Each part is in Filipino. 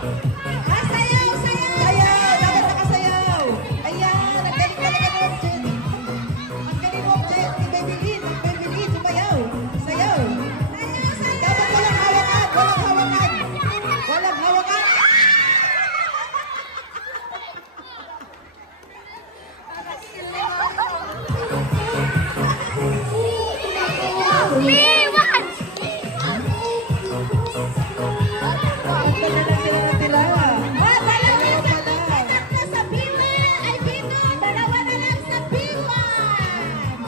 Ah, sayaw, sayaw! Sayaw! Dapat nakasayaw! Ayan! Ang galing talaga nun, Jen. Ang galing mo, Jen. Baby Lynn, Baby Lynn, sumayaw. Sayaw! Sayaw, sayaw! Dapat walang hawakan! Walang hawakan! Walang hawakan! Liwan! Basta na lang sila ng tila. Oh, dalawa Sayaw na pala. anak na sa biwan! Ay, dito! Dalawa na lang sa biwan!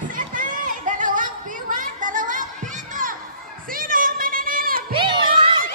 It's a tie! Dalawang biwan! Dalawang pito! Sino ang mananalo? Biwan!